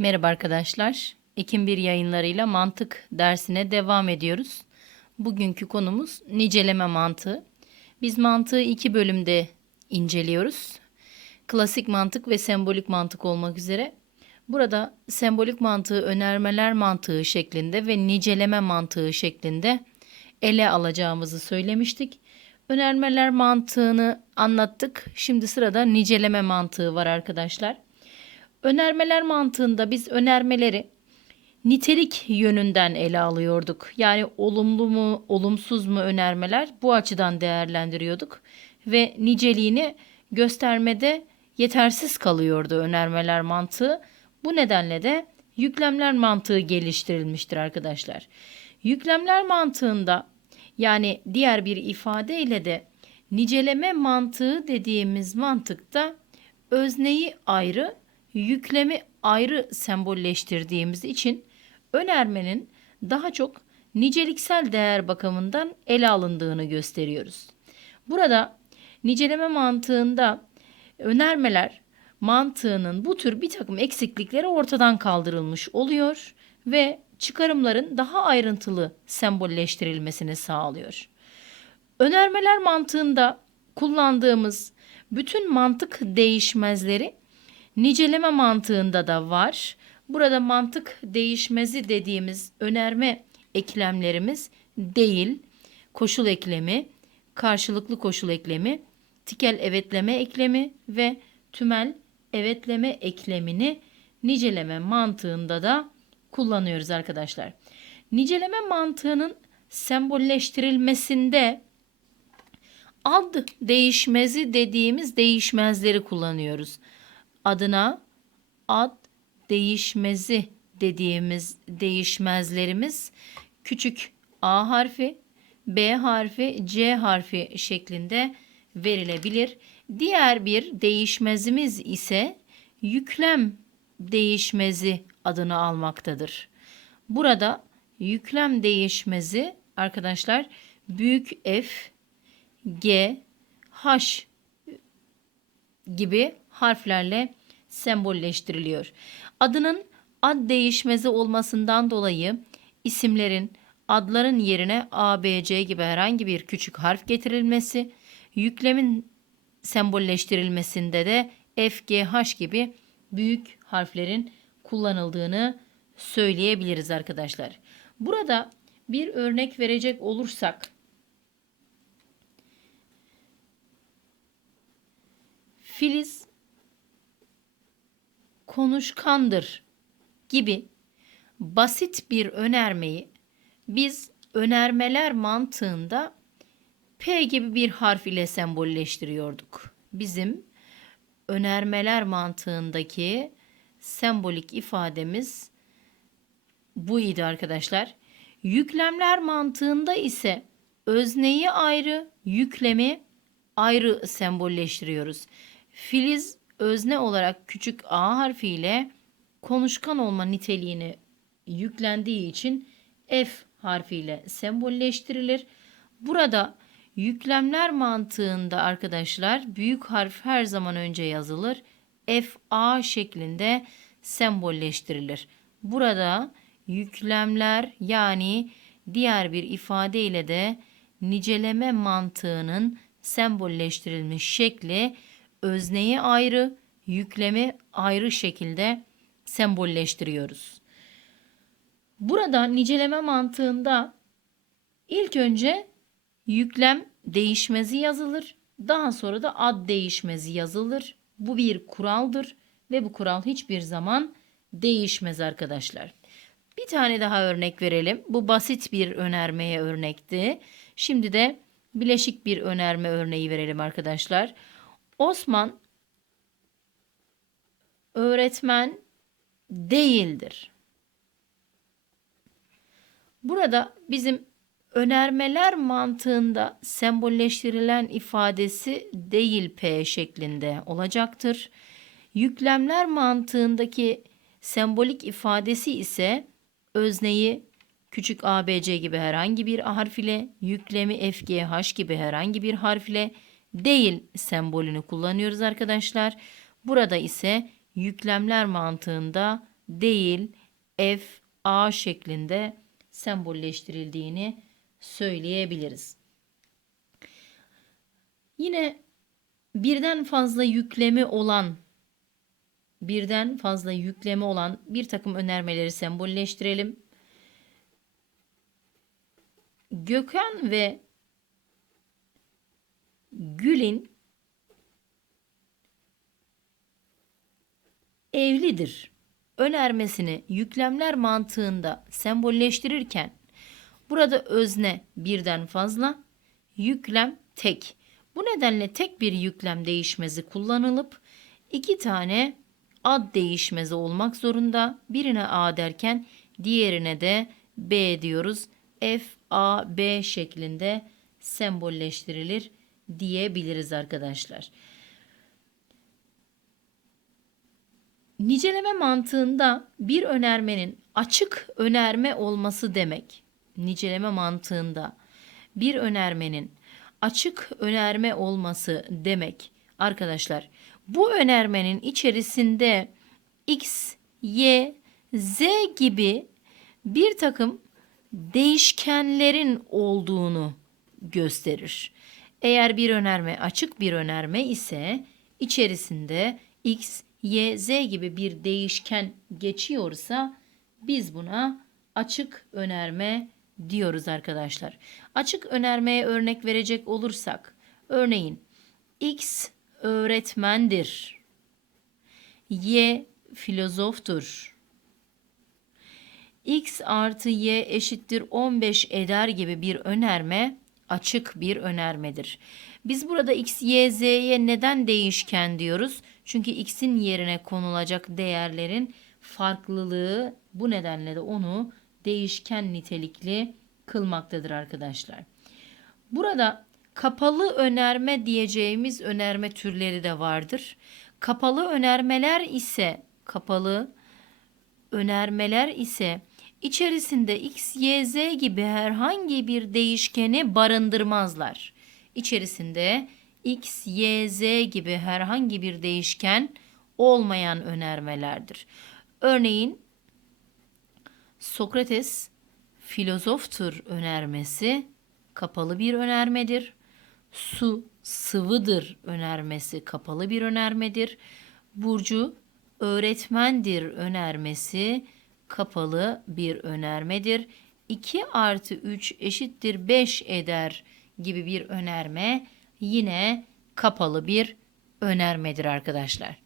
Merhaba arkadaşlar. Ekim bir yayınlarıyla mantık dersine devam ediyoruz. Bugünkü konumuz niceleme mantığı. Biz mantığı iki bölümde inceliyoruz. Klasik mantık ve sembolik mantık olmak üzere. Burada sembolik mantığı önermeler mantığı şeklinde ve niceleme mantığı şeklinde ele alacağımızı söylemiştik. Önermeler mantığını anlattık. Şimdi sırada niceleme mantığı var arkadaşlar. Önermeler mantığında biz önermeleri nitelik yönünden ele alıyorduk. Yani olumlu mu, olumsuz mu önermeler bu açıdan değerlendiriyorduk ve niceliğini göstermede yetersiz kalıyordu önermeler mantığı. Bu nedenle de yüklemler mantığı geliştirilmiştir arkadaşlar. Yüklemler mantığında yani diğer bir ifadeyle de niceleme mantığı dediğimiz mantıkta özneyi ayrı, yüklemi ayrı sembolleştirdiğimiz için önermenin daha çok niceliksel değer bakımından ele alındığını gösteriyoruz. Burada niceleme mantığında önermeler mantığının bu tür bir takım eksiklikleri ortadan kaldırılmış oluyor ve çıkarımların daha ayrıntılı sembolleştirilmesini sağlıyor. Önermeler mantığında kullandığımız bütün mantık değişmezleri niceleme mantığında da var. Burada mantık değişmezi dediğimiz önerme eklemlerimiz değil, koşul eklemi, karşılıklı koşul eklemi, tikel evetleme eklemi ve tümel evetleme eklemini niceleme mantığında da kullanıyoruz arkadaşlar. Niceleme mantığının sembolleştirilmesinde ad değişmezi dediğimiz değişmezleri kullanıyoruz. Adına ad değişmezi dediğimiz değişmezlerimiz küçük a harfi, b harfi, c harfi şeklinde verilebilir. Diğer bir değişmezimiz ise yüklem değişmezi adını almaktadır. Burada yüklem değişmezi arkadaşlar büyük F, G, H gibi harflerle sembolleştiriliyor. Adının ad değişmezi olmasından dolayı isimlerin adların yerine A, B, C gibi herhangi bir küçük harf getirilmesi, yüklemin sembolleştirilmesinde de F, G, H gibi büyük harflerin kullanıldığını söyleyebiliriz arkadaşlar. Burada bir örnek verecek olursak Filiz konuşkandır gibi basit bir önermeyi biz önermeler mantığında P gibi bir harf ile sembolleştiriyorduk. Bizim önermeler mantığındaki sembolik ifademiz buydu arkadaşlar. Yüklemler mantığında ise özneyi ayrı, yüklemi ayrı sembolleştiriyoruz. Filiz özne olarak küçük a harfiyle konuşkan olma niteliğini yüklendiği için F harfiyle sembolleştirilir. Burada yüklemler mantığında arkadaşlar büyük harf her zaman önce yazılır. F A şeklinde sembolleştirilir. Burada yüklemler yani diğer bir ifadeyle de niceleme mantığının sembolleştirilmiş şekli özneyi ayrı, yüklemi ayrı şekilde sembolleştiriyoruz. Burada niceleme mantığında ilk önce yüklem değişmezi yazılır. Daha sonra da ad değişmezi yazılır. Bu bir kuraldır ve bu kural hiçbir zaman değişmez arkadaşlar. Bir tane daha örnek verelim. Bu basit bir önermeye örnekti. Şimdi de bileşik bir önerme örneği verelim arkadaşlar. Osman öğretmen değildir. Burada bizim önermeler mantığında sembolleştirilen ifadesi değil P şeklinde olacaktır. Yüklemler mantığındaki sembolik ifadesi ise özneyi küçük ABC gibi herhangi bir harf ile, yüklemi FGH gibi herhangi bir harf ile değil sembolünü kullanıyoruz arkadaşlar. Burada ise yüklemler mantığında değil F, A şeklinde sembolleştirildiğini söyleyebiliriz. Yine birden fazla yüklemi olan birden fazla yüklemi olan bir takım önermeleri sembolleştirelim. Gökhan ve Gül'in evlidir önermesini yüklemler mantığında sembolleştirirken burada özne birden fazla, yüklem tek. Bu nedenle tek bir yüklem değişmezi kullanılıp iki tane ad değişmezi olmak zorunda. Birine A derken diğerine de B diyoruz. F, A, B şeklinde sembolleştirilir diyebiliriz arkadaşlar. Niceleme mantığında bir önermenin açık önerme olması demek. Niceleme mantığında bir önermenin açık önerme olması demek. Arkadaşlar bu önermenin içerisinde x, y, z gibi bir takım değişkenlerin olduğunu gösterir. Eğer bir önerme açık bir önerme ise içerisinde x, y, z gibi bir değişken geçiyorsa biz buna açık önerme diyoruz arkadaşlar. Açık önermeye örnek verecek olursak örneğin x öğretmendir. Y filozoftur. X artı Y eşittir 15 eder gibi bir önerme açık bir önermedir. Biz burada X, Y, Z'ye neden değişken diyoruz? Çünkü X'in yerine konulacak değerlerin farklılığı bu nedenle de onu değişken nitelikli kılmaktadır arkadaşlar. Burada kapalı önerme diyeceğimiz önerme türleri de vardır. Kapalı önermeler ise kapalı önermeler ise içerisinde x, y, z gibi herhangi bir değişkeni barındırmazlar. İçerisinde x, y, z gibi herhangi bir değişken olmayan önermelerdir. Örneğin Sokrates filozoftur önermesi kapalı bir önermedir. Su sıvıdır önermesi kapalı bir önermedir. Burcu öğretmendir önermesi kapalı bir önermedir. 2 artı 3 eşittir 5 eder gibi bir önerme yine kapalı bir önermedir arkadaşlar.